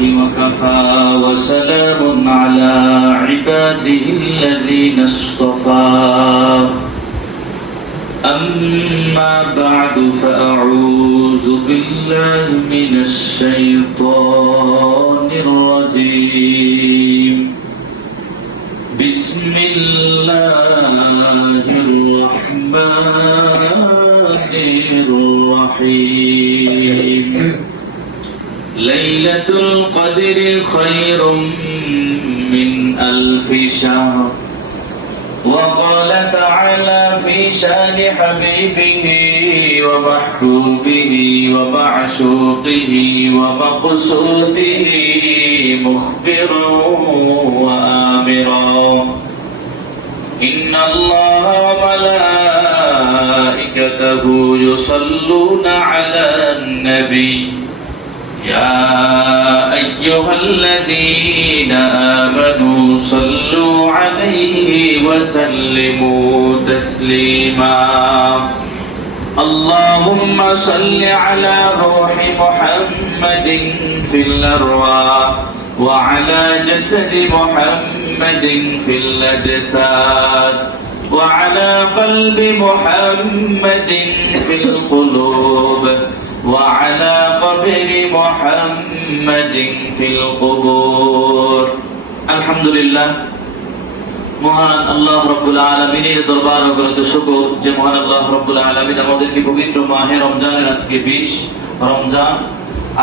وكفى وسلام على عباده الذين اصطفى أما بعد فأعوذ بالله من الشيطان الرجيم بسم الله الرحمن الرحيم ليلة القدر خير من ألف شهر وقال تعالى في شان حبيبه ومحبوبه ومعشوقه ومقصوده مخبرا وآمرا إن الله وملائكته يصلون على النبي يا أيها الذين آمنوا صلوا عليه وسلموا تسليما اللهم صل على روح محمد في الأرواح وعلى جسد محمد في الأجساد وعلى قلب محمد في القلوب وعلى قبر محمد في القبور الحمد لله মহান আল্লাহ রাব্বুল আলামিনের দরবার অগণিত শুকর যে মহান আল্লাহ রাব্বুল আলামিন আমাদেরকে পবিত্র মাহে রমজানের আজকে 20 রমজান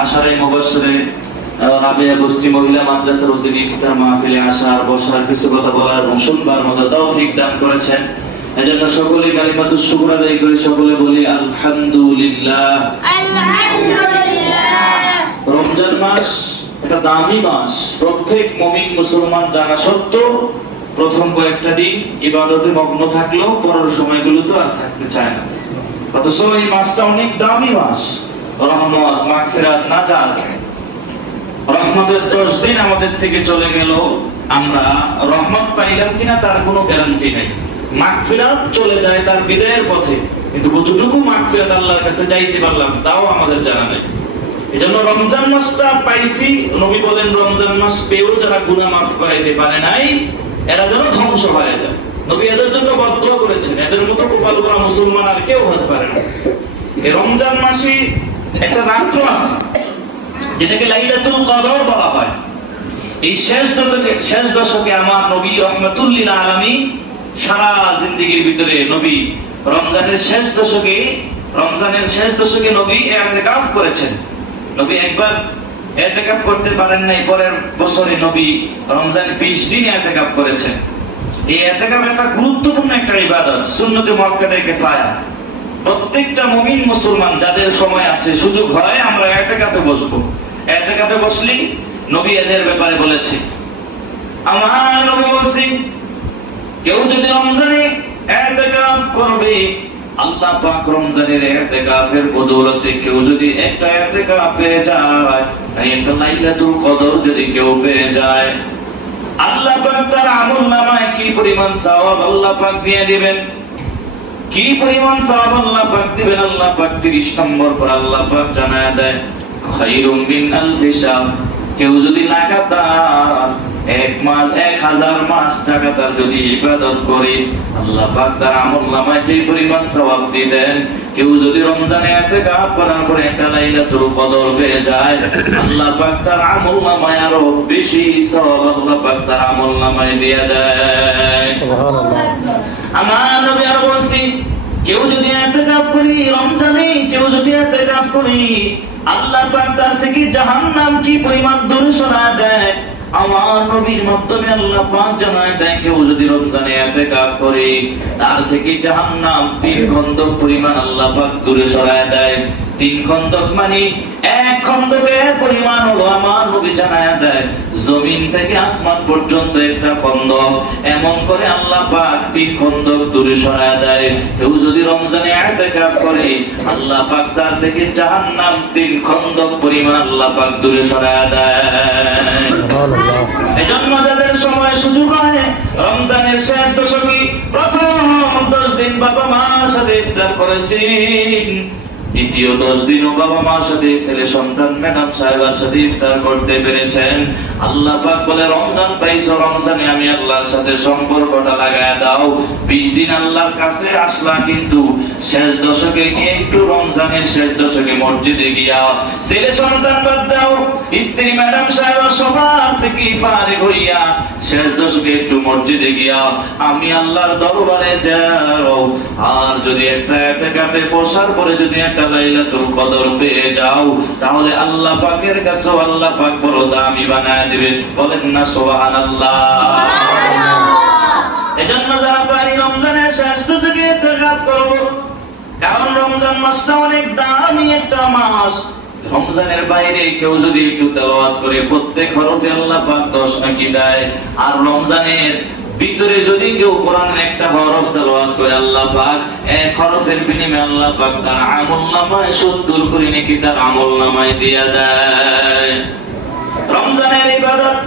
আশারে মুবাশশিরে রাবিয়া বস্তি মহিলা মাদ্রাসার অধীনে ইফতার মাহফিলে আসার বসার কিছু কথা বলার এবং শুনবার মতো তৌফিক দান করেছেন এজন্য সকলে কালিমাতুশ শুকর আদায় করে সকলে বলি আলহামদুলিল্লাহ আলহামদুলিল্লাহ রমজান মাস একটা দামি মাস প্রত্যেক মুমিন মুসলমান জানা সত্ত্বেও প্রথম কয়েকটা দিন ইবাদতে মগ্ন থাকলেও পরের সময়গুলো তো আর থাকতে চায় না অথচ এই মাসটা অনেক দামি মাস রহমত মাগফিরাত নাজাত রহমতের 10 দিন আমাদের থেকে চলে গেল আমরা রহমত পাইলাম কিনা তার কোনো গ্যারান্টি নেই মাগফিরাত চলে যায় তার বিদায়ের পথে কিন্তু কতটুকু মাগফিরাত আল্লাহর কাছে চাইতে পারলাম তাও আমাদের জানা নেই এজন্য রমজান মাসটা পাইছি নবী বলেন রমজান মাস পেয়েও যারা গুনাহ মাফ করাইতে পারে নাই এরা যেন ধ্বংস হয়ে যায় নবী এদের জন্য বদদুয়া করেছেন এদের মতো কপাল পোড়া মুসলমান আর কেউ হতে পারে না এই রমজান মাসে একটা রাত্র আছে যেটাকে লাইলাতুল কদর বলা হয় এই শেষ দশকে আমার নবী রাহমাতুল লিল আলামিন সারা জিন্দেগীর ভিতরে নবী রমজানের শেষ দশকে নবী ইতিকাফ করেছেন নবী একবার ইতিকাফ করতে পারেন নাই পরের বছরে নবী রমজান 20 দিন ইতিকাফ করেছেন এই ইতিকাফ একটা গুরুত্বপূর্ণ একটা ইবাদত সুন্নতে মুআক্কাদা কিফায়া প্রত্যেকটা মুমিন মুসলমান যাদের সময় আছে সুযোগ হয় আমরা ইতিকাফে বসবো ইতিকাফে বসলি নবী এদের ব্যাপারে বলেছে আমার নবী বলেছেন কেউ যদি রমজানে ইতিকাফ করবে আল্লাহ পাক রমজানের ইতিকাফের বদৌলতে কেউ যদি একটা ইতিকাফ পেয়ে যায় একটা লাইলাতুল কদর যদি কেউ পেয়ে যায় আল্লাহ পাক তার আমলনামায় কি পরিমাণ সওয়াব আল্লাহ পাক দিয়ে দিবেন কি পরিমাণ সওয়াব আল্লাহ পাক দিবেন আল্লাহ পাক 30 নম্বর পর আল্লাহ পাক জানায় দেয় খায়রুম মিন আলফি শাহর কেউ যদি লাগাতার 1000 মাস লাগাতার যদি ইবাদত করে আল্লাহ পাক তার আমলনামায় যে পরিমাণ সওয়াব দিবেন কেউ যদি রমজানে ইতিকাফ করার পরে একটা লাইলাতুল কদর পেয়ে যায় আল্লাহ পাক তার আমলনামায় আরো বেশি সওয়াব আল্লাহ পাক তার আমলনামায় দিয়ে দেয় সুবহানাল্লাহ আমার নবী আর বলেন কেউ যদি ইতিকাফ করি রমজানে কেউ যদি ইতিকাফ করি আল্লাহ পাক তার থেকে জাহান্নাম কি পরিমাণ দূরে সরায় দেয় আমার নবীর মাধ্যমে আল্লাহ পাক জানায় দেয় কেউ যদি রমজানে ইতিকাফ করে তার থেকে জাহান্নাম 3 খন্দক পরিমাণ আল্লাহ পাক দূরে সরায় দেয় 3 খন্দক মানে এক খন্দকের পরিমাণ হলো আমার নবী জানায় দেয় জমিন থেকে আসমান পর্যন্ত একটা খন্দক এমন করে আল্লাহ পাক 3 খন্দক দূরে সরায় দেয় কেউ যদি রমজানে ইতিকাফ করে আল্লাহ পাক তার থেকে জাহান্নাম 3 খন্দক পরিমাণ আল্লাহ পাক দূরে সরায় দেয় সুবহানাল্লাহ এজন্য যাদের সময় সুযোগ হয় রমজানের শেষ দশকে প্রথম 10 দিন বাবা মার সাথে ইফতার করেছেন দ্বিতীয় 10 দিনও বাবা মার সাথে ছেলে সন্তান ম্যাডাম সাহেবের সাথে ইফতার করতে পেরেছেন। আল্লাহ পাক বলে রমজান পাইছো, রমজানে আমি আল্লাহর সাথে সম্পর্কটা লাগায় দাও। 20 দিন আল্লাহর কাছে আসলা, কিন্তু শেষ দশকে গিয়ে একটু রমজানের শেষ দশকে মসজিদে গিয়া ছেলে সন্তান বাদ দাও, স্ত্রী ম্যাডাম সাহেব সবার থেকে ফারিগ হইয়া শেষ দশকে একটু মসজিদে গিয়া আমি আল্লাহর দরবারে যাও। আর যদি একটা ইতিকাফে বসার পরে যদি একটা লাইলাতুল কদর পেয়ে যাও, তাহলে আল্লাহ পাকের কাছে আল্লাহ পাক বড় দামি বানায় দিবেন। বলেন না সুবহানাল্লাহ। এজন্য যারা পারি রমজানের শেষ দশকে ইতিকাফ করব, কারণ রমজান মাসটা অনেক দামি একটা মাস। রমজানের বাইরে কেউ যদি একটু তেলাওয়াত করে প্রত্যেক হরফে আল্লাহ পাক 10 নেকি দেয়। আর রমজানের ভিতরে যদি কেউ কোরআনের একটা হরফ তেলাওয়াত করে আল্লাহ পাক এক হরফের বিনিময়ে আল্লাহ পাক তার আমলনামায় 70 করে নেকি তার আমলনামায় দিয়া দেয়। রমজানের ইবাদত,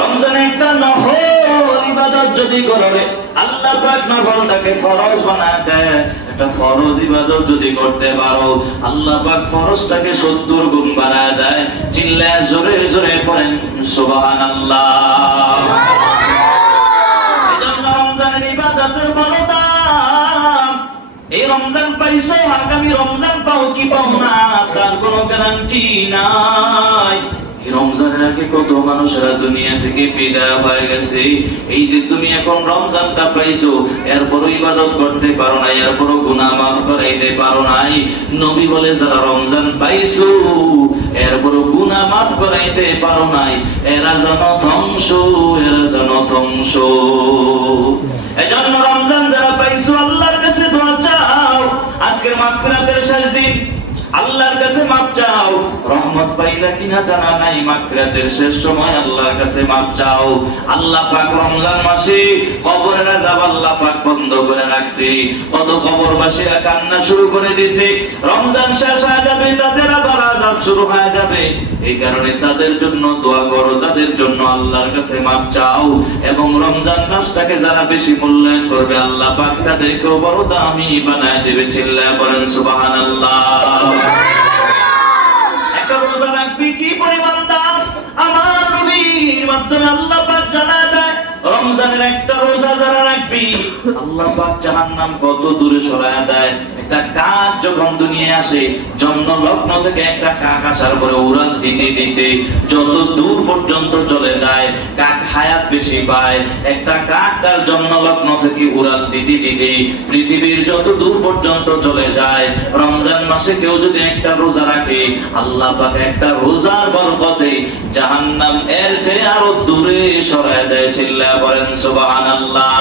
রমজানে একটা নফল ইবাদত যদি করে আল্লাহ পাক নফলটাকে ফরজ বানায় দেয়। একটা ফরজ ইবাদত যদি করতে পারো আল্লাহ পাক ফরজটাকে 70 গুণ বানায় দেয়। চিল্লায় জোরে জোরে পড়েন সুবহানাল্লাহ। এজন্য রমজানের ইবাদতের বড় দাম। এই রমজান পাইছো, আগামী রমজান পাও কি পাও না তার কোনো গ্যারান্টি নাই। রমজানের আগে কত মানুষেরা দুনিয়া থেকে বিদায় হয়ে গেছে। এই যে তুমি এখন রমজানটা পাইছো, এরপরও ইবাদত করতে পারো নাই, এরপরও গুনাহ মাফ করাইতে পারো নাই। নবী বলে যারা রমজান পাইছো এরপরও গুনাহ মাফ করাইতে পারো নাই, এরা যেন ধ্বংস, এরা যেন ধ্বংস। এজন্য রমজান যারা পাইছো আল্লাহর কাছে দোয়া চাও। আজকের মাগফিরাতের শেষ দিন, আল্লাহর কাছে মাপ চাও। রহমত পাইলা কিনা জানা নাই, মাগফিরাতের শেষ সময় আল্লাহর কাছে মাপ চাও। আল্লাহ পাক রমজান মাসে কবরের আযাব আল্লাহ পাক বন্ধ করে রাখছে। কত কবরবাসীরা কান্না শুরু করে দিয়েছে। রমজান শেষ হয়ে যাবে, তাদের আবার আযাব শুরু হয়ে যাবে। এই কারণে তাদের জন্য দোয়া করো, তাদের জন্য আল্লাহর কাছে মাপ চাও। এবং রমজান মাসটাকে যারা বেশি মূল্যায়ন করবে আল্লাহ পাক তাদেরকেও বড় দামি বানায় দেবে। চিল্লায় বলেন সুবহানাল্লাহ। একটা রোজা রাখবি কি পরিমাণ দাম আমার নবীর মাধ্যমে আল্লাহ পাক জানায় দেয়। রমজানের একটা রোজা যারা রাখবি আল্লাহ পাক জাহান্নাম কত দূরে সরায় দেয়। একটা কাক যখন দুনিয়ায় আসে, জন্ম লগ্ন থেকে একটা কাক আসার পরে উড়াল দিতে দিতে যত দূর পর্যন্ত চলে যায়, কাক হায়াত বেশি পায়। একটা কাক তার জন্ম লগ্ন থেকে উড়াল দিতে দিতে পৃথিবীর যত দূর পর্যন্ত চলে যায়। রমজান মাসে কেউ যদি একটা রোজা রাখে আল্লাহ পাক একটা রোজার বরকতে জাহান্নাম এর চেয়ে আরো দূরে সরায় দেয়। চিল্লায়া বলেন সুবহানাল্লাহ।